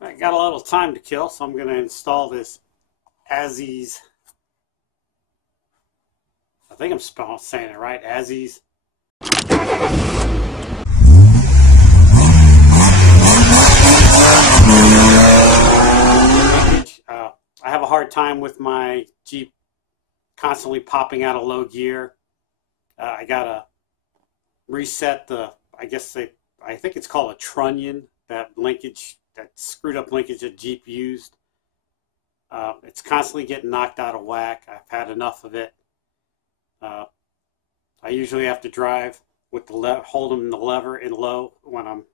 I got a little time to kill, so I'm going to install this Azzy's. I think I'm saying it right, Azzy's. I have a hard time with my Jeep constantly popping out of low gear. I gotta reset the, I think it's called a trunnion, that linkage, that screwed up linkage that Jeep used. It's constantly getting knocked out of whack. I've had enough of it. I usually have to drive with the holding the lever in low when I'm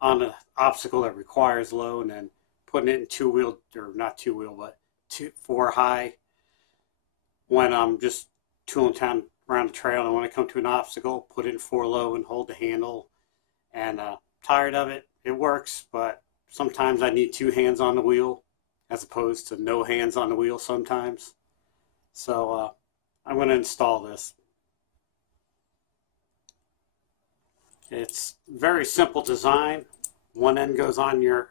on an obstacle that requires low, and then putting it in two-wheel, or not two-wheel, but four high when I'm just tooling town around the trail. And when I come to an obstacle, put it in four low and hold the handle. And tired of it. It works, but sometimes I need two hands on the wheel as opposed to no hands on the wheel sometimes. So I'm going to install this. It's very simple design. One end goes on your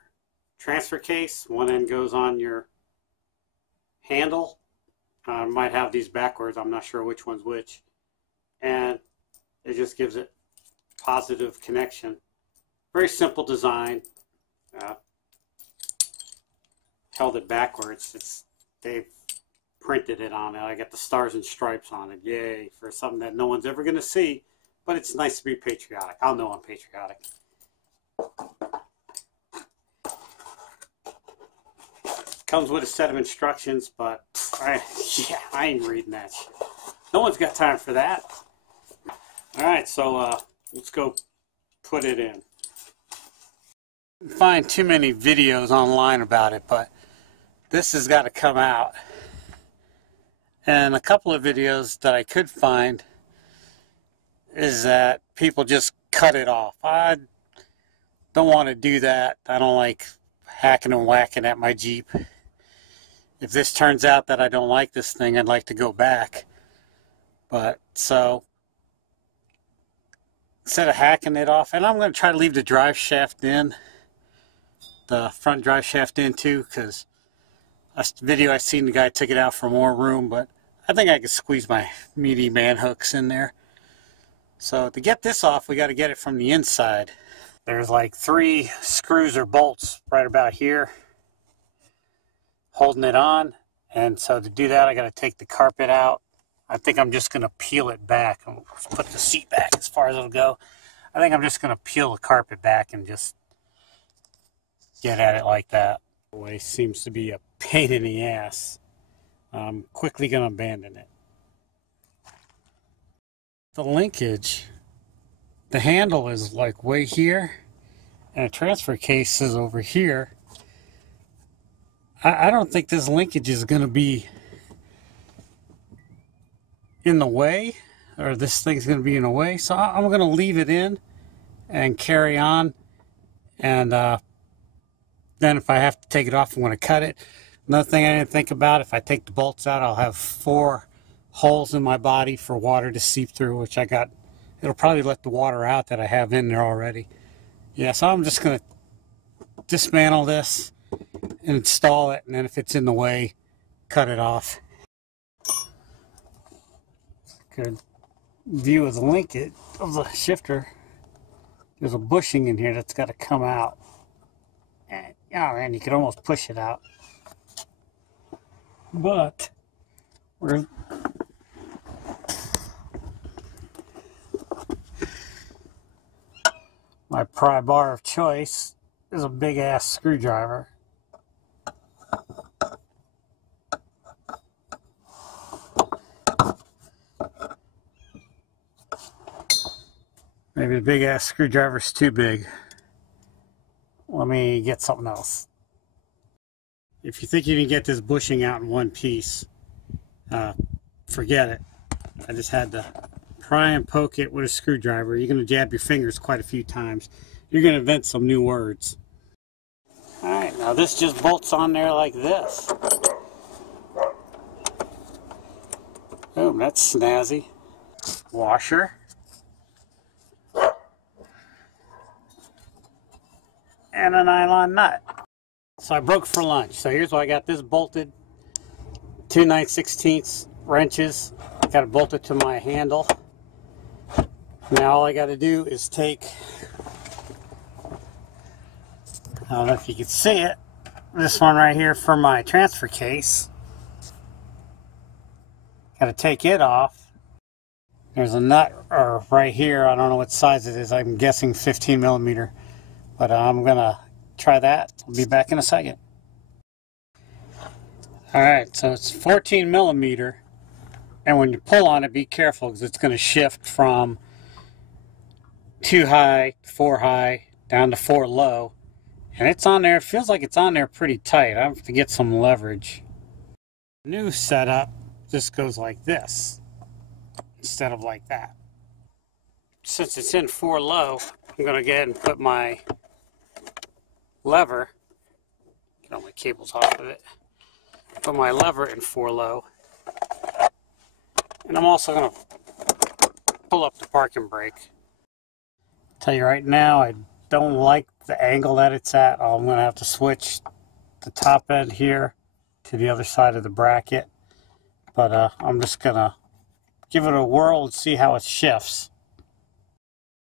transfer case, one end goes on your handle. I might have these backwards, I'm not sure which one's which. And it just gives it positive connection. Very simple design. Held it backwards. They've printed it on it. I got the stars and stripes on it. Yay, for something that no one's ever going to see. But it's nice to be patriotic. I'll know I'm patriotic. Comes with a set of instructions, but I ain't reading that shit. No one's got time for that. Alright, so let's go put it in. Find too many videos online about it, but this has got to come out. And a couple of videos that I could find is that people just cut it off. I don't want to do that. I don't like hacking and whacking at my Jeep. If this turns out that I don't like this thing, I'd like to go back. But so instead of hacking it off, and I'm going to try to leave the drive shaft in, the front drive shaft in too, because a video I seen, the guy took it out for more room, but I think I could squeeze my meaty man hooks in there. So to get this off, we got to get it from the inside. There's like 3 screws or bolts right about here holding it on, and so to do that I got to take the carpet out. I think I'm just going to peel it back and put the seat back as far as it'll go. I think I'm just going to peel the carpet back and just get at it like that. It seems to be a pain in the ass. I'm quickly going to abandon it. The linkage, the handle is like way here, and a transfer case is over here. I don't think this linkage is going to be in the way, or this thing's going to be in the way, so I'm going to leave it in and carry on. And then if I have to take it off, I'm going to cut it. Another thing I didn't think about, if I take the bolts out, I'll have 4 holes in my body for water to seep through, which I got. It'll probably let the water out that I have in there already. Yeah, so I'm just going to dismantle this and install it, and then if it's in the way, cut it off. Good view of the linkage of the shifter. There's a bushing in here that's got to come out, and oh man, you could almost push it out, but my pry bar of choice is a big ass screwdriver. Maybe the big ass screwdriver's too big. Let me get something else. If you think you can get this bushing out in one piece, forget it. I just had to pry and poke it with a screwdriver. You're going to jab your fingers quite a few times. You're going to invent some new words. Alright, now this just bolts on there like this. Boom, that's snazzy. Washer. And a nylon nut. So I broke for lunch. So here's why I got this bolted. 2 9/16 wrenches. Got it bolted to my handle. Now all I got to do is take, I don't know if you can see it, this one right here for my transfer case. Got to take it off. There's a nut right here. I don't know what size it is. I'm guessing 15 millimeter. But I'm going to try that. I'll be back in a second. Alright, so it's 14 millimeter. And when you pull on it, be careful because it's going to shift from 2 high, 4 high, down to 4 low. And it's on there. It feels like it's on there pretty tight. I have to get some leverage. New setup just goes like this instead of like that. Since it's in 4 low, I'm going to go ahead and put my lever, get all my cables off of it, put my lever in 4 low. And I'm also going to pull up the parking brake. Tell you right now, I don't like the angle that it's at. I'm going to have to switch the top end here to the other side of the bracket. But I'm just going to give it a whirl and see how it shifts.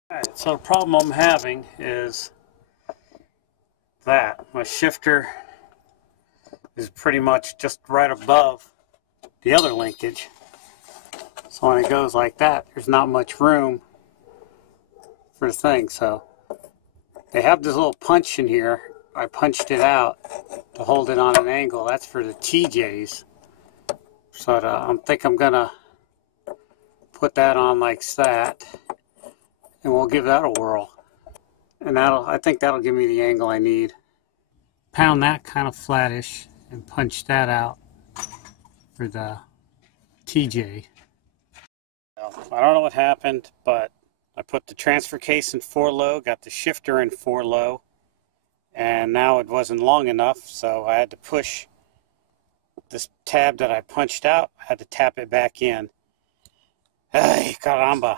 Alright, so the problem I'm having is that my shifter is pretty much just right above the other linkage. So when it goes like that, there's not much room for the thing. So they have this little punch in here. I punched it out to hold it on an angle. That's for the TJs. So I think I'm gonna put that on like that, and we'll give that a whirl. And I think that'll give me the angle I need. Pound that kind of flattish and punch that out for the TJ. I don't know what happened, but I put the transfer case in 4 low, got the shifter in 4 low, and now it wasn't long enough, so I had to push this tab that I punched out. I had to tap it back in. Ay, caramba.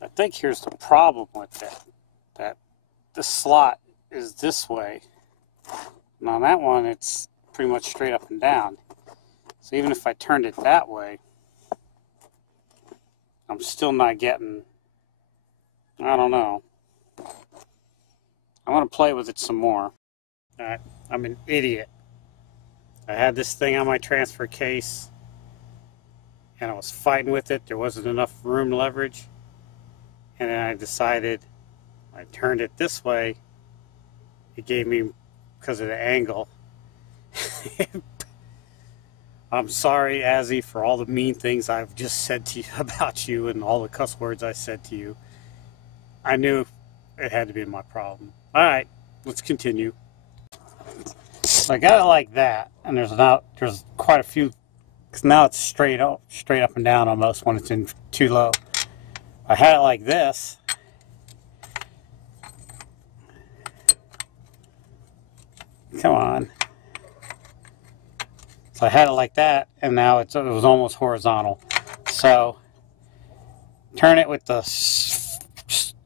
I think here's the problem with it, that the slot is this way, and on that one it's pretty much straight up and down. So even if I turned it that way, I'm still not getting, I don't know. I want to play with it some more. Alright, I'm an idiot. I had this thing on my transfer case and I was fighting with it. There wasn't enough room leverage. And then I decided I turned it this way. It gave me, because of the angle. I'm sorry, Azzy, for all the mean things I've just said to you about you and all the cuss words I said to you. I knew it had to be my problem. Alright, let's continue. So I got it like that, and there's quite a few, because now it's straight up and down almost when it's in too low. I had it like this. Come on. So I had it like that, and now it was almost horizontal. So turn it with the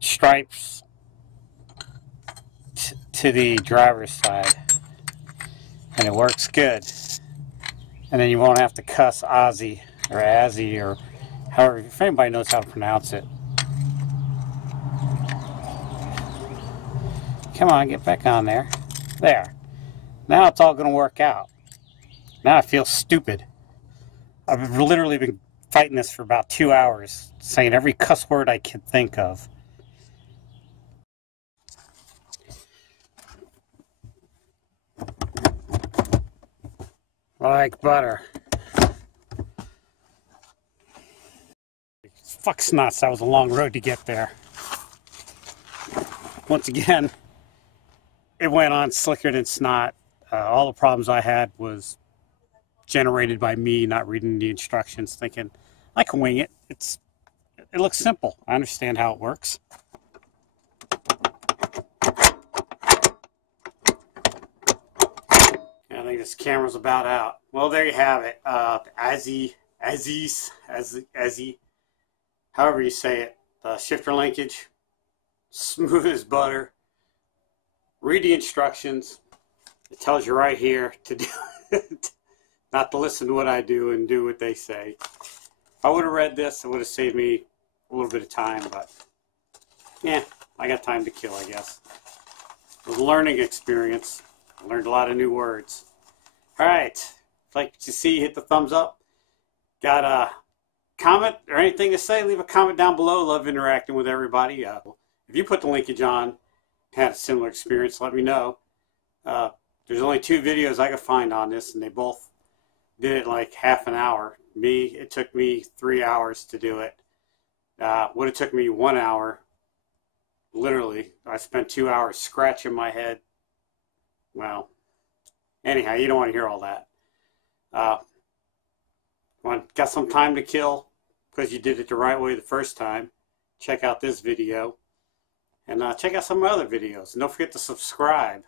stripes to the driver's side, and it works good. And then you won't have to cuss Azzy or Azzy or however, if anybody knows how to pronounce it. Come on, get back on there. There. Now it's all going to work out. Now I feel stupid. I've literally been fighting this for about 2 hours, saying every cuss word I could think of. Like butter. Fuck nuts, that was a long road to get there. Once again, it went on slicker than snot. All the problems I had was generated by me not reading the instructions, thinking I can wing it. It looks simple. I understand how it works. I think this camera's about out. Well, there you have it. Azzy, however you say it. Shifter linkage, smooth as butter. read the instructions. It tells you right here to do it, not to listen to what I do and do what they say. If I would have read this, it would have saved me a little bit of time, but yeah, I got time to kill, I guess. It was a learning experience. I learned a lot of new words. All right, if you like what you see, hit the thumbs up. Got a comment or anything to say, leave a comment down below. Love interacting with everybody. If you put the linkage on, had a similar experience, let me know. There's only 2 videos I could find on this, and they both did it in like half an hour. It took me 3 hours to do it. Would have took me 1 hour. Literally, I spent 2 hours scratching my head. Well, anyhow, you don't want to hear all that. Got some time to kill because you did it the right way the first time. Check out this video. And check out some other videos. And don't forget to subscribe.